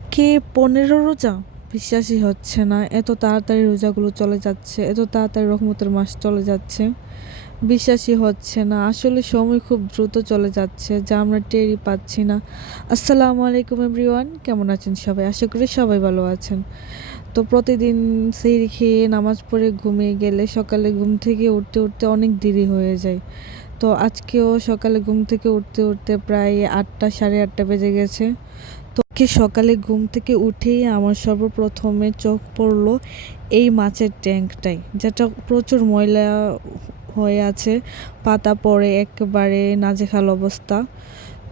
কে 15 রোজা? বিশ্বাসই হচ্ছে না, এত তাড়াতাড়ি রোজাগুলো চলে যাচ্ছে, এত তাড়াতাড়ি রহমতের মাস চলে যাচ্ছে। বিশ্বাসই হচ্ছে না, আসলে সময় খুব দ্রুত চলে যাচ্ছে যা আমরা টেরই পাচ্ছি না। আসসালামু আলাইকুম এভরিওয়ান, কেমন আছেন সবাই? আশা করি সবাই ভালো আছেন। তো প্রতিদিন সেহরি খেয়ে নামাজ পড়ে ঘুমিয়ে গেলে সকালে ঘুম থেকে উঠতে উঠতে অনেক দেরি হয়ে যায়। তো আজকেও সকালে ঘুম থেকে উঠতে উঠতে প্রায় 8টা, সাড়ে 8টা বেজে গেছে। তো সকালে ঘুম থেকে উঠেই আমার সর্বপ্রথমে চোখ পড়লো এই মাছের ট্যাঙ্কটাই, যেটা প্রচুর ময়লা হয়ে আছে, পাতা পড়ে একেবারে নাজেহাল অবস্থা।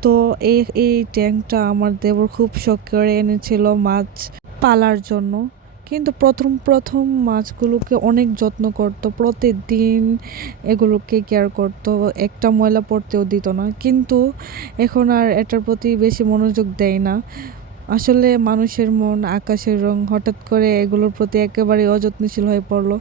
তো এই এই ট্যাঙ্কটা আমার দেবর খুব শখ করে এনেছিল মাছ পালার জন্য। কিন্তু প্রথম প্রথম মাছগুলোকে অনেক যত্ন করতো, প্রতিদিন এগুলোকে কেয়ার করতো, একটা ময়লা পড়তেও দিত না। কিন্তু এখন আর এটার প্রতি বেশি মনোযোগ দেয় না। আসলে মানুষের মন আকাশের রং, হঠাৎ করে এগুলোর প্রতি একেবারে অযত্নশীল হয়ে পড়লো।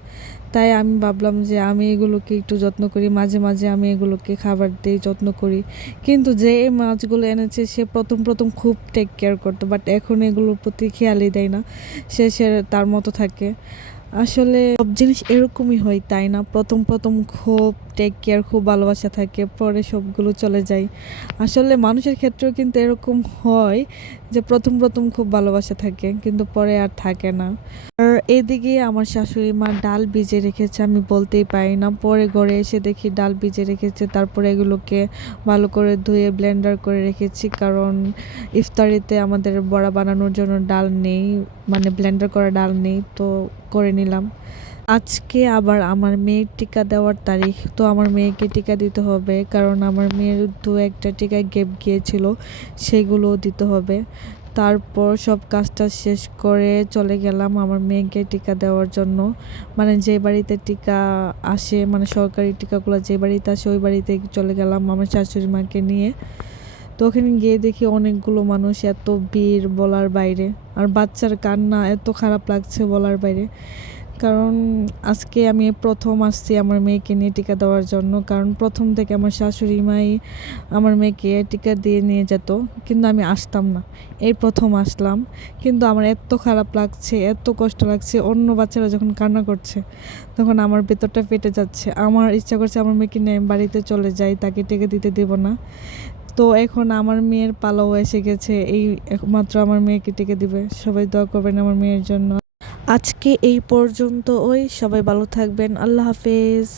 তাই আমি ভাবলাম যে আমি এগুলোকে একটু যত্ন করি, মাঝে মাঝে আমি এগুলোকে খাবার দিই, যত্ন করি। কিন্তু যে এই মাছগুলো এনেছে সে প্রথম প্রথম খুব টেক কেয়ার করতো, বাট এখন এগুলোর প্রতি খেয়ালই দেয় না। সে তার মতো থাকে। আসলে সব জিনিস এরকমই হয়, তাই না? প্রথম প্রথম খুব টেক কেয়ার, খুব ভালোবাসা থাকে, পরে সবগুলো চলে যায়। আসলে মানুষের ক্ষেত্রেও কিন্তু এরকম হয় যে প্রথম প্রথম খুব ভালোবাসা থাকে কিন্তু পরে আর থাকে না। আর এদিকে আমার শাশুড়ি মা ডাল ভিজে রেখেছে, আমি বলতেই পারি না। পরে ঘরে এসে দেখি ডাল ভিজে রেখেছে, তারপরে এগুলোকে ভালো করে ধুয়ে ব্লেন্ডার করে রেখেছি, কারণ ইফতারিতে আমাদের বড়া বানানোর জন্য ডাল নেই, মানে ব্লেন্ডার করা ডাল নেই, তো করে নিলাম। আজকে আবার আমার মেয়ের টিকা দেওয়ার তারিখ, তো আমার মেয়েকে টিকা দিতে হবে, কারণ আমার মেয়ের দু একটা টিকা গ্যাপ গিয়েছিল, সেগুলোও দিতে হবে। তারপর সব কাজটা শেষ করে চলে গেলাম আমার মেয়েকে টিকা দেওয়ার জন্য। মানে যে বাড়িতে টিকা আসে, মানে সরকারি টিকাগুলো যে বাড়িতে আসে ওই বাড়িতে চলে গেলাম আমার শাশুড়ি মাকে নিয়ে। তো ওখানে গিয়ে দেখি অনেকগুলো মানুষ, এত ভিড় বলার বাইরে। আর বাচ্চার কান্না এত খারাপ লাগছে বলার বাইরে। কারণ আজকে আমি প্রথম আসছি আমার মেয়েকে নিয়ে টিকা দেওয়ার জন্য, কারণ প্রথম থেকে আমার শাশুড়ি মাই আমার মেয়েকে টিকা দিয়ে নিয়ে যেত, কিন্তু আমি আসতাম না। এই প্রথম আসলাম, কিন্তু আমার এত খারাপ লাগছে, এত কষ্ট লাগছে। অন্য বাচ্চারা যখন কান্না করছে তখন আমার ভেতরটা ফেটে যাচ্ছে। আমার ইচ্ছা করছে আমার মেয়েকে নিয়ে বাড়িতে চলে যাই, তাকে টিকা দিতে দেব না। তো এখন আমার মেয়ের পালাও এসে গেছে, এই একমাত্র আমার মেয়েকে টিকা দিবে। সবাই দোয়া করবেন আমার মেয়ের জন্য। আজকে এই পর্যন্ত, ওই সবাই ভালো থাকবেন, আল্লাহ হাফেজ।